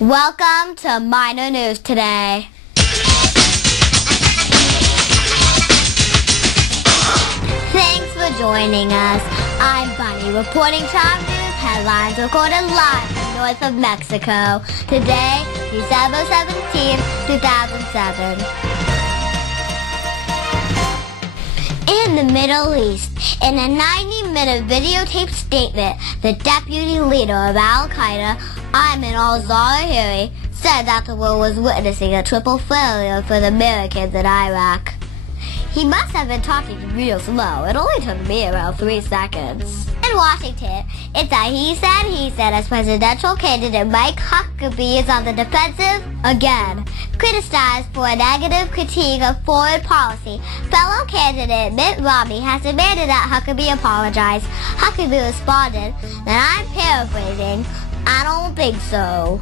Welcome to Minor News Today. Thanks for joining us. I'm Bunny reporting top news headlines recorded live from north of Mexico. Today, December 17, 2007. In the Middle East, in a 90-minute videotaped statement, the deputy leader of Al-Qaeda, Ayman al-Zawahiri, said that the world was witnessing a triple failure for the Americans in Iraq. He must have been talking real slow. It only took me around 3 seconds. In Washington, it's a he said as presidential candidate Mike Huckabee is on the defensive again. Criticized for a negative critique of foreign policy, fellow candidate Mitt Romney has demanded that Huckabee apologize. Huckabee responded, and I'm paraphrasing, I don't think so.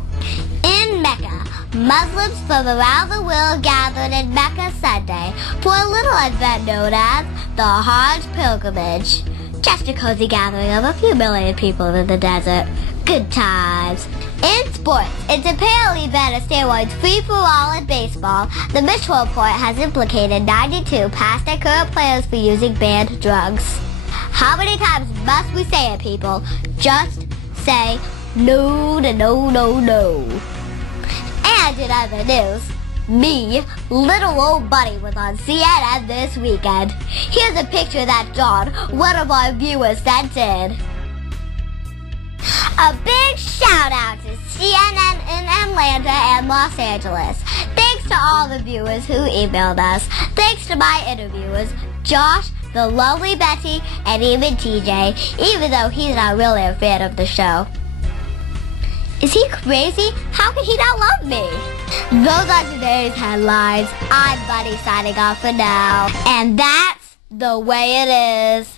In Mecca, Muslims from around the world gathered in Mecca Sunday for a little event known as the Hajj Pilgrimage. Just a cozy gathering of a few million people in the desert. Good times. In sports, it's apparently better steroids free-for-all in baseball. The Mitchell Report has implicated 92 past and current players for using banned drugs. How many times must we say it, people? Just say no to no, no, no. And in other news, me, little old Bunny, was on CNN this weekend. Here's a picture that John, one of our viewers, sent in. A big shout out to CNN in Atlanta and Los Angeles. Thanks to all the viewers who emailed us. Thanks to my interviewers, Josh, the lovely Betty, and even TJ, even though he's not really a fan of the show. Is he crazy? How can he not love me? Those are today's headlines. I'm Bunny signing off for now. And that's the way it is.